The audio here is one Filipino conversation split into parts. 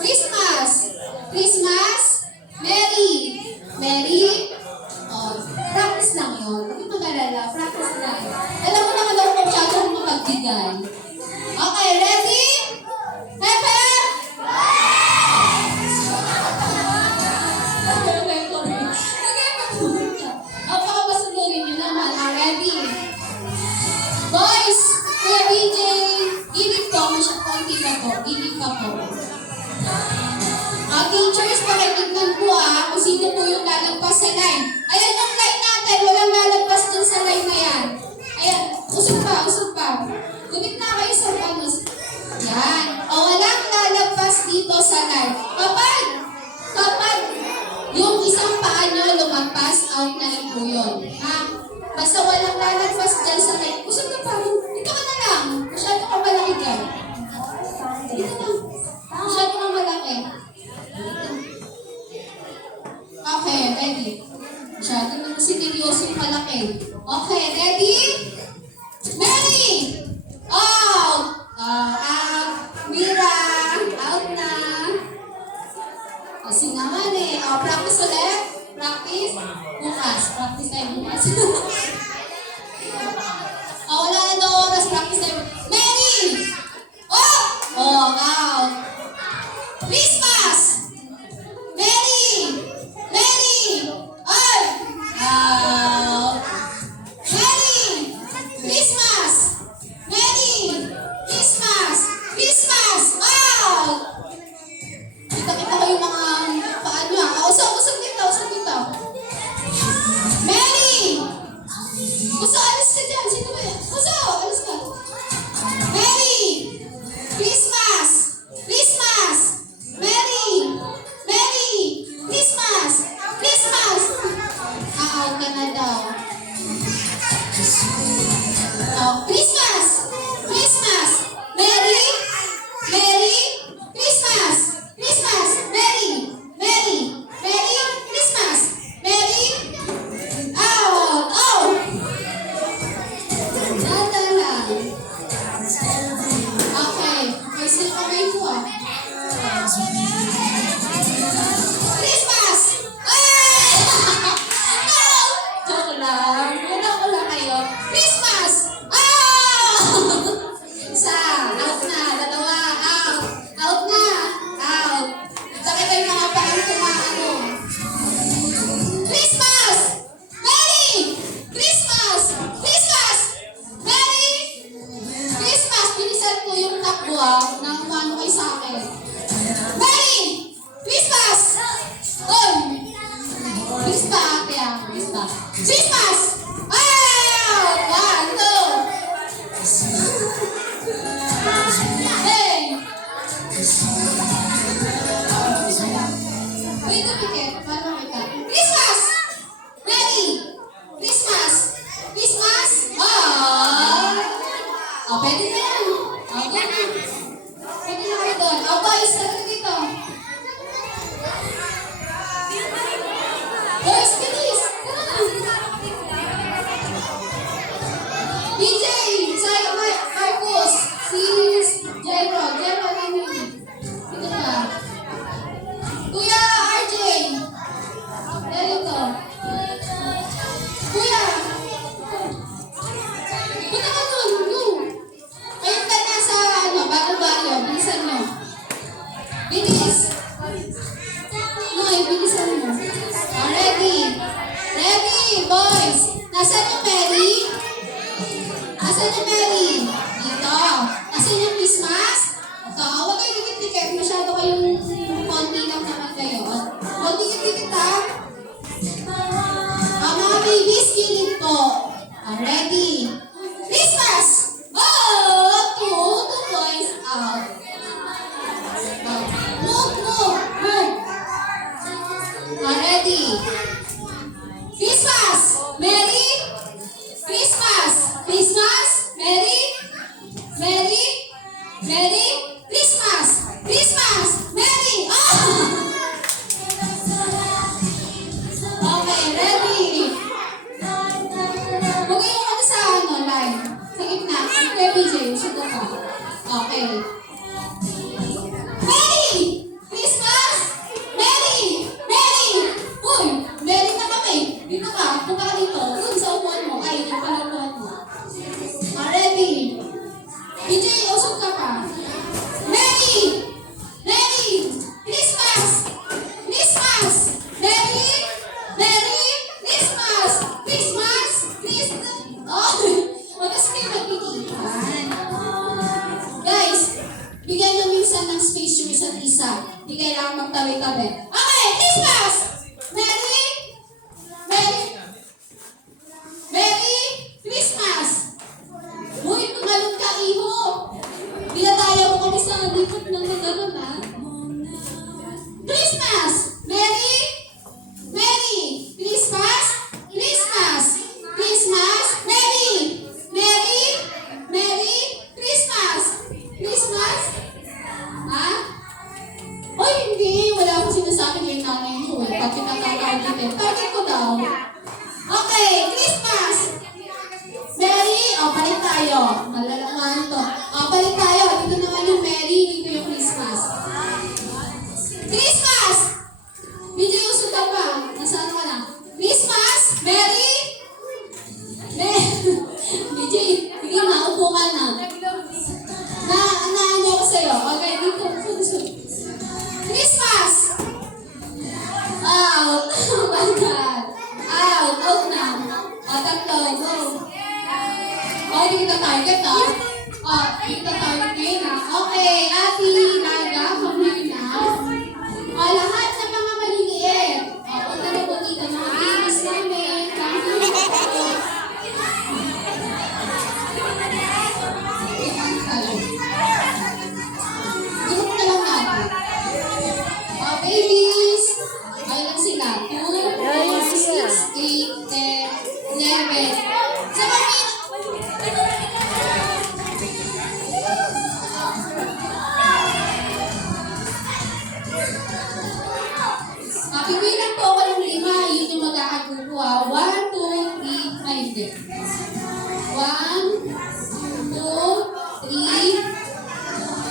Christmas. Christmas. Merry. Merry. Oh, practice lang yun. Huwag yung mag-alala. Practice lang. Alam mo naman daw kung masyado kung mapagbigay. Okay, ready? Pepe? Baka masunugin nyo naman. Ready? Boys, Kuya BJ, init ko. Masyadong konti pa po. Init pa po. Teachers, pakitignan po kung sino po yung lalagpas sa line. Ayan yung line natin. Walang lalagpas dun sa line na yan. Ayan. Usog pa, usog pa. Gumit na kayo sa panus. Yan. O walang lalagpas dito sa line. Kapag yung isang paa nyo lumagpas, out na lang po yun. Ha? Basta walang lalagpas dyan sa line. Usog na pa. Dito ka na lang. Masyado ka malaki dyan. Dito lang. Masyado ka malaki. Okay, ready? Masyado naman sineryoso yung malaki. Okay, ready? Merry! Out! Out! Mira! Out na! Kasi naman practice ulit. Practice. Bukas. Practice tayo bukas. Wala na daw oras. Practice tayo. Merry! Out! Christmas! Merry! Merry! Out! Merry! Christmas! Merry! Christmas! Christmas! Out! Kita-kita ko yung mga paan nyo. Usog dito, usog dito. Merry! Usog, alis ka dyan. Sino ba yan? Usog, alis ka. Merry! Christmas! Christmas! Merry! Merry! Christmas! Christmas! Out ka na daw. Christmas! Christmas! Merry! Merry! Christmas! Christmas! Merry! Merry! Merry! Christmas! Merry! Out! Oh! Dada lang. Okay. Okay, sino kamay ko Christmas! Joke lang. Wala ko lang kayo. Christmas! Isa. Out na. Dalawa. Out. Out na. Out. Sakit kayo mga paan kumaano. Christmas! Merry! Christmas! Christmas! Merry! Christmas! Bilisan ko yung takbo na umano kayo sa akin. Merry! Christmas! Bilis pa ate bilis pa. Christmas! Out! 1, 2. Hey! Wait a minute. Paano kita? Christmas! Merry! Christmas! Christmas! Pwede na yan. Okay. Pwede na kayo doon. Boys, talaga dito. Boys, bilis! Tara na! DJ! Sayo Marcos! Si Jero! Jero, ano yun? Dito na. Kuya RJ! There you go. Kuya! Punta ka doon! Go! Ayun ka na sa bago-bago. Bilisan mo. Bilis! Bilisan mo. Ready! Ready, boys! Nasaan yung Mary? Nasaan yung Mary? Dito. Nasaan yung Christmas? Ito. Huwag kayo dikit-dikit. Masyado kayong konti lang naman kayo. Huwag dikit-dikit ha. Mga babies, kilid po. Ready? Christmas! Two boys out. Move. Ready? Christmas! Merry! Christmas! Christmas! Merry! Merry! Merry! Christmas! Christmas! Merry! Okay, ready? Huwag kayong sa yung isa't isa. Hindi kailangan magtabi-tabi. Okay, Christmas! Merry? Merry? Merry Christmas! Uy, tumalong ka, iho! Binataya mo kami sa likod ng gano'n, ha? Christmas! Merry? Merry! Christmas? Christmas! Christmas? Merry! Merry? Merry? Christmas! Christmas? Ha? Oy, hindi. Wala akong sinasabi kay nanay mo. Pag pinatawag target ko daw. Okay, Christmas! Merry? O, palit tayo. Malalaman to. O, palit tayo. Dito naman yung Merry, dito yung Christmas. Christmas! Medyo yung sudan pa. Nasaan ka na? Christmas! Merry? Medyo, hindi na. Upo ka na. Ano ko sa'yo? Okay, dito. Christmas! Out! Oh my God! Out! Out na. O, tatlo. Go. O, hindi kita target, ha? O, hindi kita target ngayon, ha? Okay, Ate Naga, Pamina. O, lahat ng mga maliliit. O, punta na po dito. Mga babies namin. Group na lang natin. O, babies. Ayun sila. 2, 4, 6, 8, 10, 11. Sa pamilya. Pipilan po ako ng 5. Yun yung magkakagupo, ha. 1, 2, 3, ay hindi. 1, 2, 3,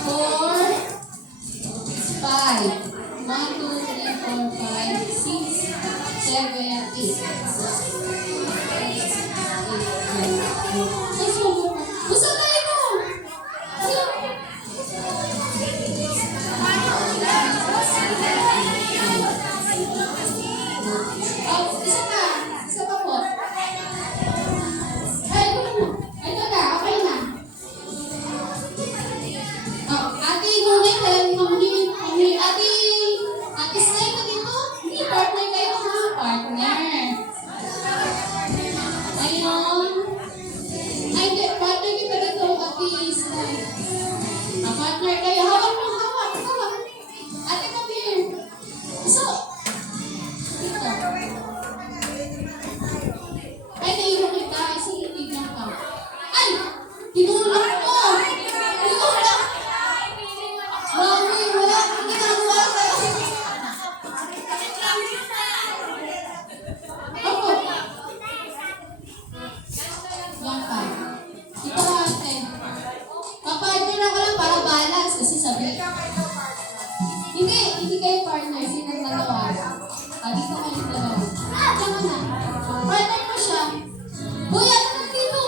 4, 5, 6, 7, 8. 1, 2, 3, 4, 5, 6, 7, 8. Gusto tayo mo! Isa pa po. Ay, ito na, okay na. Ate, ate Slay ko dito. Hindi, partner kayo, ha? Partner. Ayun. Ay, hindi, partner kita dito, ate Slay. Partner kayo. Hawak mo, hawak. Ate, come here. So, dito. Ay, naiwan kita. Sige, tignan ka. Ay! Tinulak mo! Tinulak! Mami, wala akong ginagawa sa'yo. Ako. Yan ka. Ito ka, ate. Papartner ako lang para balance kasi sabi. Hindi kayo partner. Sino ang dalawa? Dito kayo dalawa. Diyan ka na. Partner mo siya. Uy, ano na dito?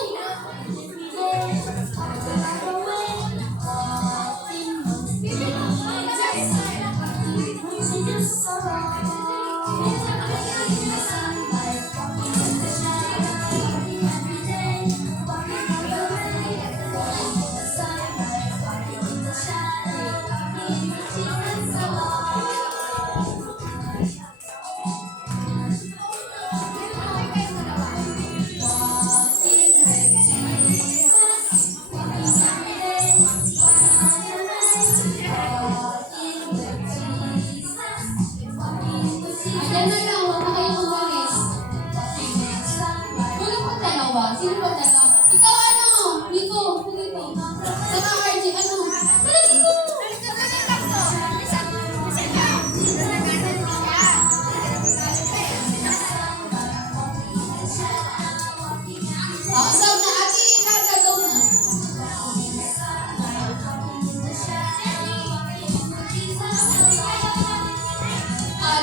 Ayan na lang, huwag na kayong umalis. Kulang pa dalawa. Sino ba dalawa? Ikaw ano? Dito. Saka RJ, ano? Ano dito? Saan na? Ate, nagagaw na.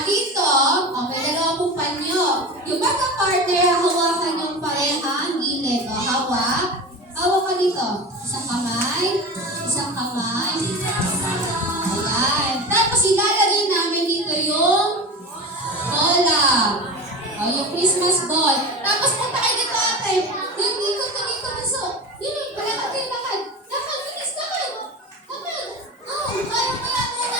Dito, may dalawa pong panyo. Yung magka-partner, hawakan yung pareha ang gilid. Hawak. Hawak ka dito. Isang kamay. Ayan. Tapos ilalagay namin dito yung bola. Yung Christmas ball. Tapos punta kayo dito, ate. Yung dito. So, yun, lakad. Bilis, lakad. Kaya mo yan muna.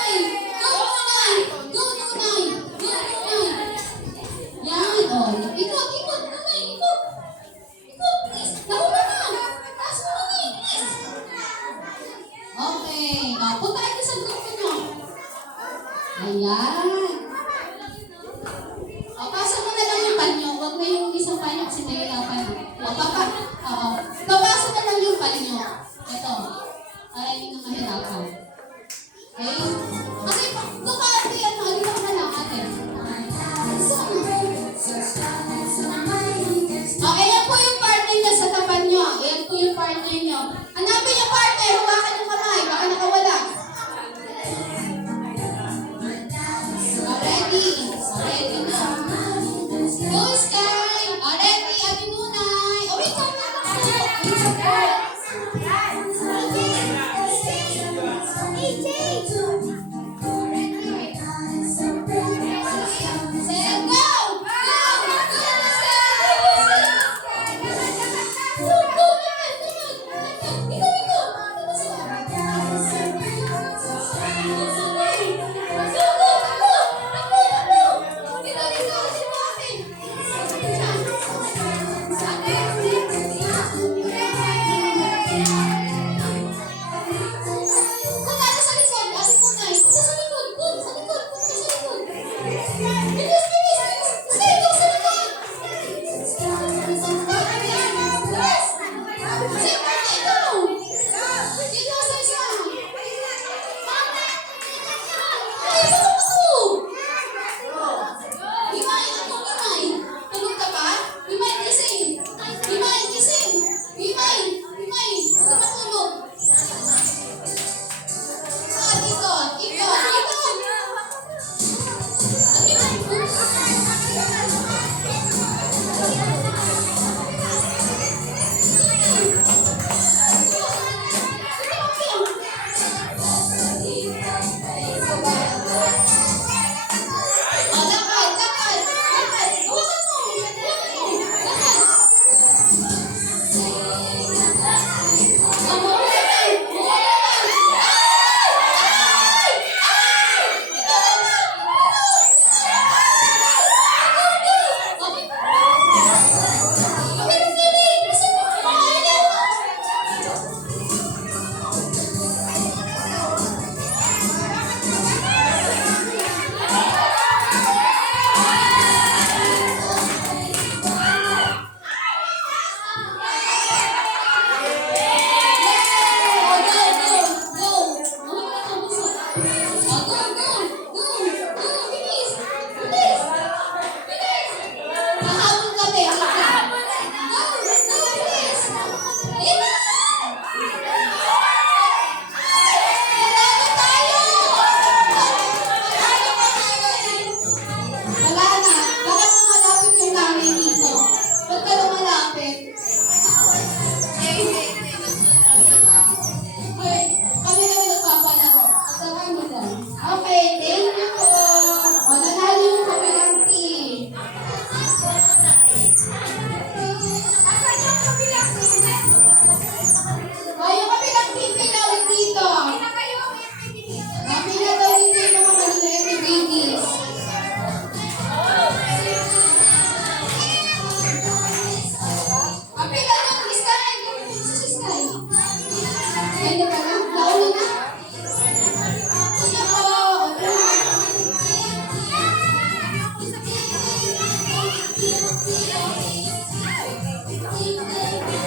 Ayan. O, pasa mo na lang yung panyo. Huwag na yung isang panyo kasi nahihirapan. Oo. Papasa na lang yung panyo. Ito. Ay, hindi na mahirapan. Okay? Kasi, ate, ano, halika ka na lang, ate. Okay, yan po yung partner niya sa tapat nyo. Yan po yung partner nyo. Hanapin yung partner. Huwakan yung kamay. Baka nakawala. Ready? Ready?